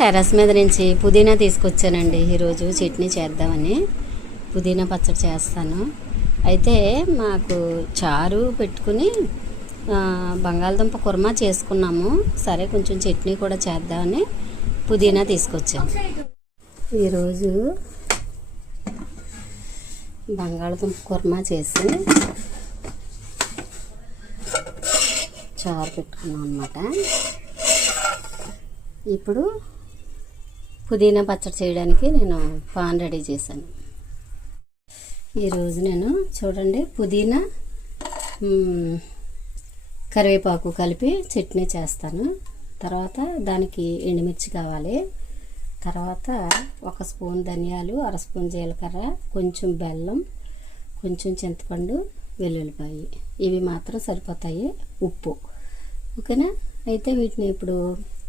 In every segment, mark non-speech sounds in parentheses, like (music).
Terrace మీద నుంచి పుదీనా తీసుకొచ్చానండి. ఈరోజు చట్నీ చేద్దామని. పుదీనా పచ్చడి చేస్తాను. అయితే మాకు చారు పెట్టుకుని బంగాళదుంప కుర్మా చేసుకున్నాము. సరే కొంచెం చట్నీ కూడా చేద్దామని పుదీనా తీసుకొచ్చాను ఈరోజు బంగాళదుంప కుర్మా చేసి చారు పెట్టుకున్నాం అనమాట ఇప్పుడు పుదీనా పచ్చడి చేయడానికి నేను పాన్ రెడీ చేశాను. ఈరోజు నేను చూడండి పుదీనా కరివేపాకు కలిపి చట్నీ చేస్తాను. తర్వాత దానికి ఎండుమిర్చి కావాలి. తర్వాత ఒక స్పూన్ ధనియాలు అర స్పూన్ జీలకర్ర కొంచెం బెల్లం కొంచెం చింతపండు వెల్లుల్లిపాయి. ఇవి మాత్రం సరిపోతాయి ఉప్పు. ఓకేనా? అయితే వీటిని ఇప్పుడు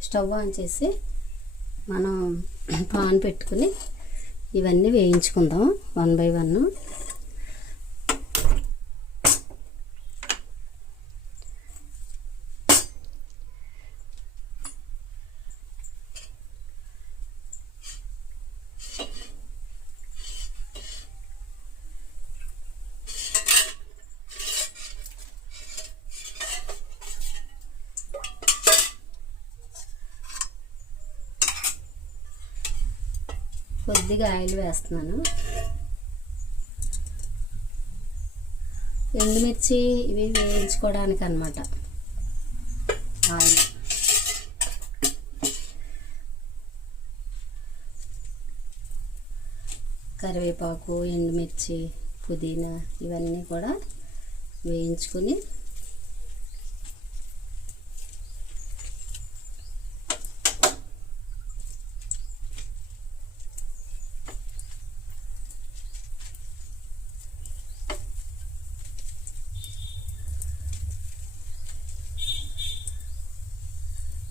స్టవ్ ఆన్ చేసి మనం (clears throat) పాన్ పెట్టుకుని ఇవన్నీ వేయించుకుందాం. One by one. కొద్దిగా ఆయిల్ వేస్తున్నాను. ఎండుమిర్చి ఇవి వేయించుకోవడానికి అనమాట ఆయిల్. కరివేపాకు ఎండుమిర్చి పుదీనా ఇవన్నీ కూడా వేయించుకొని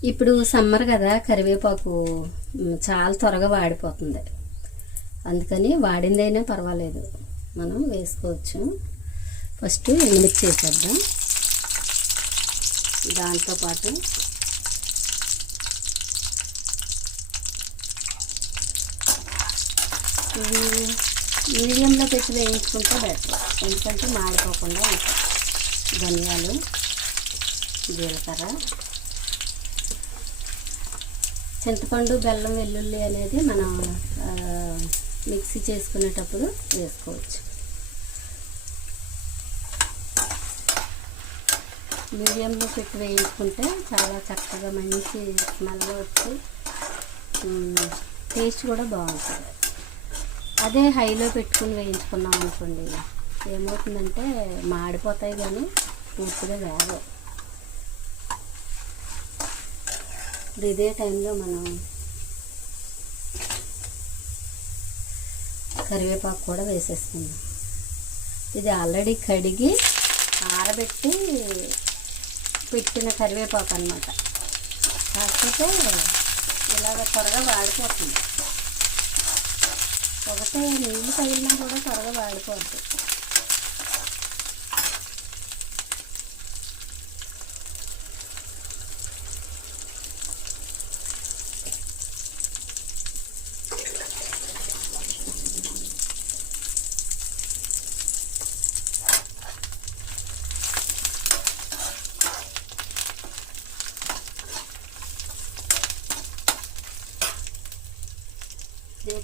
ఇప్పుడు సమ్మర్ కదా కరివేపాకు చాలా త్వరగా వాడిపోతుంది. అందుకని వాడిందైనా పర్వాలేదు. మనం వేసుకోవచ్చు. ఫస్ట్ ఎండుమిర్చి వేసేద్దాం దాంతోపాటు మీడియంలో పెట్టి వేయించుకుంటే బెటర్. ఎందుకంటే మాడిపోకుండా ధనియాలు జీలకర్ర చింతపండు బెల్లం వెల్లుల్లి అనేది మనం మిక్సీ చేసుకునేటప్పుడు వేసుకోవచ్చు. మీడియంలో పెట్టి వేయించుకుంటే చాలా చక్కగా మంచి స్మెల్ వచ్చి టేస్ట్ కూడా బాగుంటుంది. అదే హైలో పెట్టుకుని వేయించుకున్నాం అనుకోండి ఏమవుతుందంటే మాడిపోతాయి కానీ పూర్తిగా వేగవు ఇప్పుడు ఇదే టైంలో మనం కరివేపాకు కూడా వేసేసుకుందాం. ఇది ఆల్రెడీ కడిగి ఆరబెట్టి పెట్టిన కరివేపాకు అనమాట కాకపోతే ఇలాగ త్వరగా వాడిపోతుంది. ఒకటే నీళ్ళు తగిలినా కూడా త్వరగా వాడిపోద్ది.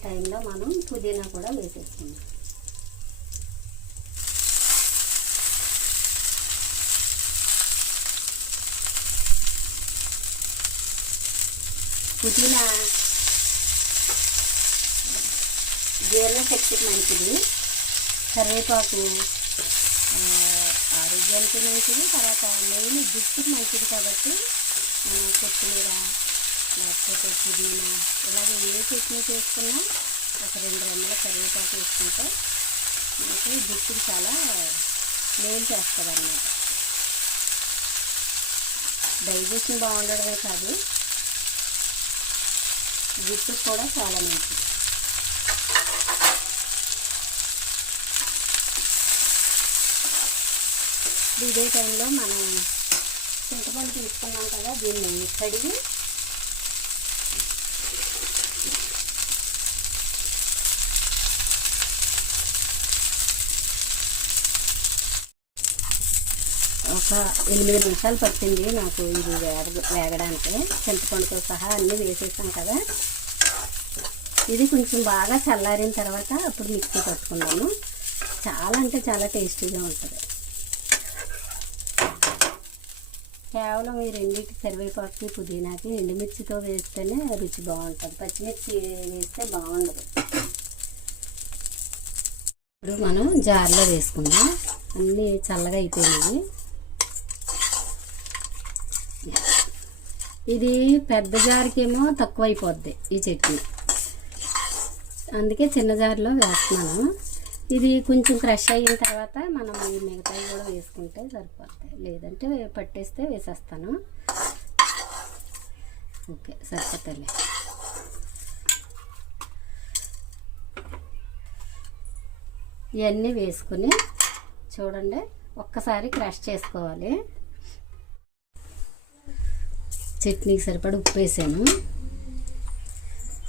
టైంలో మనం పుదీనా కూడా వేసేసుకుందాం. పుదీనా జీర్ణశక్తికి మంచిది. కరివేపాకు ఆరోగ్యానికి మంచిది. తర్వాత మెయిన్ జుట్టుకి మంచిది కాబట్టి మనం కొత్తిమీర లేకపోతే పుదీనా ఇలాగే ఏ చట్నీ చేసుకున్నా ఒక రెండు రెమ్మల కరివేపాకు వేసుకుంటే మనకి జుట్టుకి చాలా మేలు చేస్తుంది అన్నమాట డైజెషన్ బాగుండడమే కాదు జుట్టుకు కూడా చాలా మంచిది. ఇప్పుడు ఇదే టైంలో మనం చింతపండు తీసుకున్నాం కదా దీన్ని కడిగి ఒక ఎనిమిది నిమిషాలు పట్టింది నాకు ఇది వేగ వేగడానికి. చింతపండుతో సహా అన్నీ వేసేసాం కదా. ఇది కొంచెం బాగా చల్లారిన తర్వాత అప్పుడు మిక్సీ పట్టుకున్నాను. చాలా అంటే చాలా టేస్టీగా ఉంటుంది. కేవలం ఈ రెండింటి కరివేపాకు పుదీనాకి ఎండుమిర్చితో వేస్తేనే రుచి బాగుంటుంది. పచ్చిమిర్చి వేస్తే బాగుండదు. ఇప్పుడు మనం జార్లో వేసుకుందాం. అన్నీ చల్లగా అయిపోయినాయి. ఇది పెద్ద జారికేమో తక్కువ అయిపోద్ది ఈ చట్నీ అందుకే చిన్న జారులో వేస్తున్నాను. ఇది కొంచెం క్రష్ అయిన తర్వాత మనం ఈ మిగతాయి కూడా వేసుకుంటే సరిపోతాయి. లేదంటే పట్టేస్తే వేసేస్తాను. ఓకే సరిపోతాయి ఇవన్నీ వేసుకుని చూడండి ఒక్కసారి క్రష్ చేసుకోవాలి. చట్నీకి సరిపడా ఉప్పు వేసాను.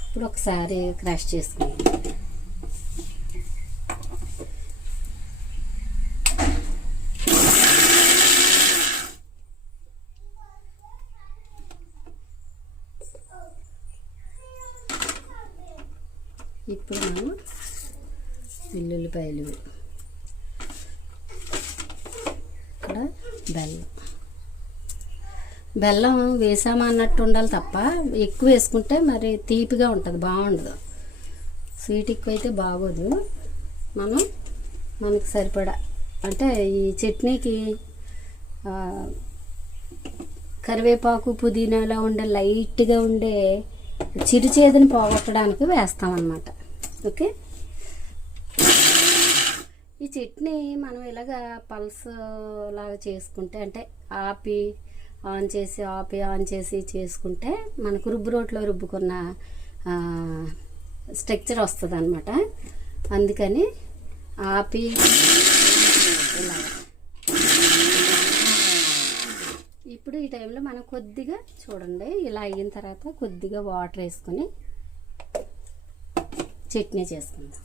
ఇప్పుడు ఒకసారి క్రష్ చేసుకుందాం. ఇప్పుడు మనం వెల్లుల్లిపాయలు. ఇక్కడ బెల్లం. బెల్లం వేసామన్నట్టు ఉండాలి తప్ప ఎక్కువ వేసుకుంటే మరి తీపిగా ఉంటుంది బాగుండదు. స్వీట్ ఎక్కువ అయితే బాగోదు. మనం మనకి సరిపడా అంటే ఈ చట్నీకి కరివేపాకు కరివేపాకు పుదీనాలో ఉండే లైట్గా ఉండే చిరుచేదని పోగొట్టడానికి వేస్తామన్నమాట. ఓకే? ఈ చట్నీ మనం ఇలాగా పల్స్ లాగా చేసుకుంటే అంటే ఆపి ఆన్ చేసి ఆపి ఆన్ చేసి చేసుకుంటే మనకు రుబ్బు రోట్లో రుబ్బుకున్న స్ట్రక్చర్ వస్తుంది అనమాట అందుకని ఆపి ఇలా ఇప్పుడు ఈ టైంలో మనం కొద్దిగా చూడండి ఇలా అయిన తర్వాత కొద్దిగా వాటర్ వేసుకొని చట్నీ చేసుకుందాం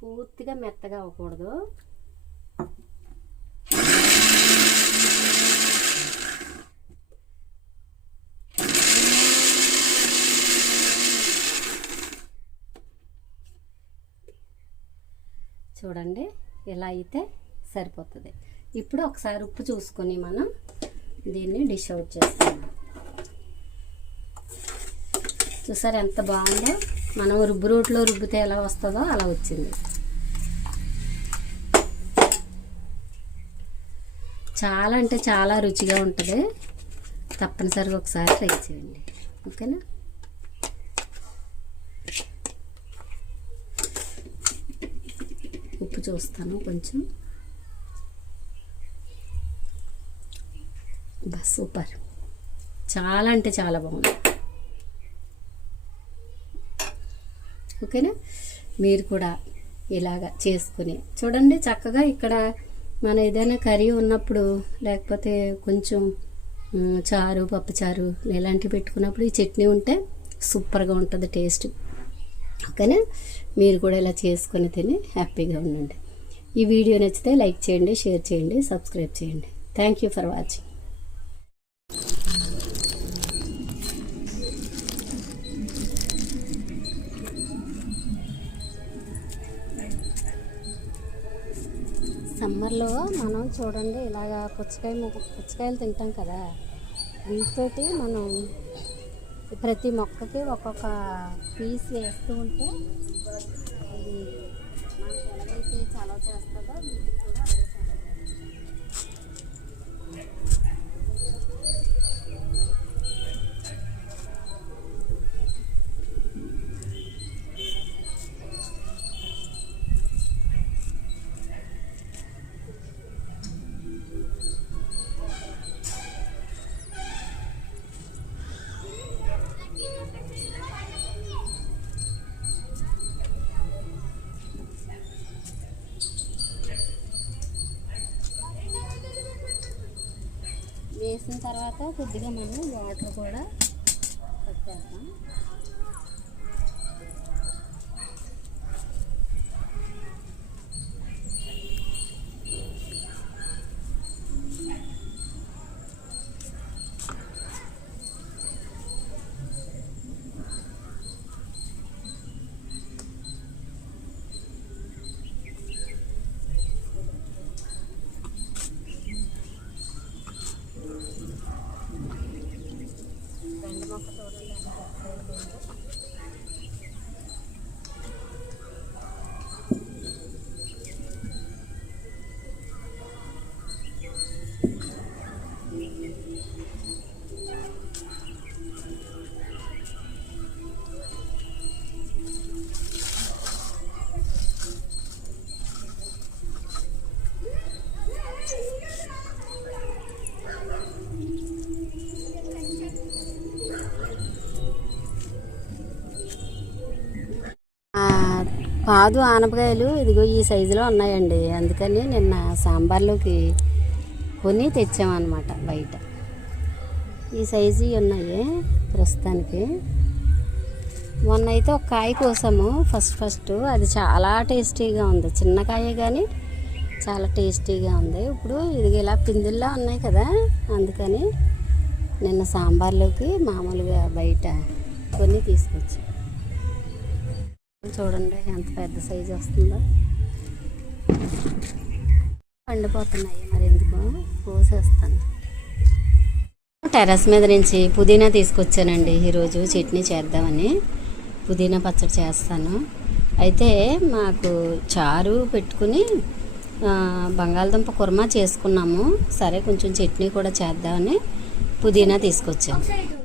పూర్తిగా మెత్తగా అవ్వకూడదు. చూడండి ఇలా అయితే సరిపోతుంది. ఇప్పుడు ఒకసారి ఉప్పు చూసుకొని మనం దీన్ని డిష్ అవుట్ చేస్తాము. చూసారు ఎంత బాగుందో? మనం రుబ్బు రోట్లో రుబ్బితే ఎలా వస్తుందో అలా వచ్చింది. చాలా అంటే చాలా రుచిగా ఉంటుంది. తప్పనిసరిగా ఒకసారి ట్రై చేయండి. ఓకేనా? ఉప్పు చూస్తాను కొంచెం. బస్ సూపర్. చాలా అంటే చాలా బాగుంది. ఓకేనా? మీరు కూడా ఇలాగా చేసుకుని చూడండి చక్కగా ఇక్కడ మన ఏదైనా కర్రీ ఉన్నప్పుడు లేకపోతే కొంచెం చారు పప్పుచారు ఇలాంటివి పెట్టుకున్నప్పుడు ఈ చట్నీ ఉంటే సూపర్గా ఉంటుంది టేస్ట్. ఓకేనా మీరు కూడా ఇలా చేసుకొని తిని హ్యాపీగా ఉండండి. ఈ వీడియో నచ్చితే లైక్ చేయండి షేర్ చేయండి సబ్స్క్రైబ్ చేయండి. థ్యాంక్ యూ ఫర్ వాచింగ్ సమ్మర్లో మనం చూడండి ఇలాగా పుచ్చకాయ పుచ్చకాయలు తింటాం కదా. వీటితోటి మనం ప్రతి మొక్కకి ఒక్కొక్క పీస్ వేస్తూ ఉంటే అది మనకి ఎలాగైతే చలవ చేస్తుందో వీటికి కూడా కొద్దిగా మనం వాటర్ కూడా Aku suruh. పాదు ఆనపకాయలు. ఇదిగో ఈ సైజులో ఉన్నాయండి. అందుకని నిన్న సాంబార్లోకి కొని తెచ్చామన్నమాట బయట. ఈ సైజు ఉన్నాయి ప్రస్తుతానికి. మొన్న అయితే ఒక కాయ కోసాము. ఫస్ట్ ఫస్ట్ అది చాలా టేస్టీగా ఉంది. చిన్న కాయ కానీ చాలా టేస్టీగా ఉంది. ఇప్పుడు ఇది ఇలా పిందుల్లో ఉన్నాయి కదా. అందుకని నిన్న సాంబార్లోకి మామూలుగా బయట కొన్ని తీసుకొచ్చాం. చూడండి ఎంత పెద్ద సైజు వస్తుందో. పండిపోతున్నాయి మరి ఎందుకు? పోసేస్తాను టెర్రస్ మీద నుంచి పుదీనా తీసుకొచ్చానండి ఈరోజు చట్నీ చేద్దామని. పుదీనా పచ్చడి చేస్తాను. అయితే మాకు చారు పెట్టుకుని బంగాళదుంప కుర్మా చేసుకున్నాము. సరే కొంచెం చట్నీ కూడా చేద్దామని పుదీనా తీసుకొచ్చాను.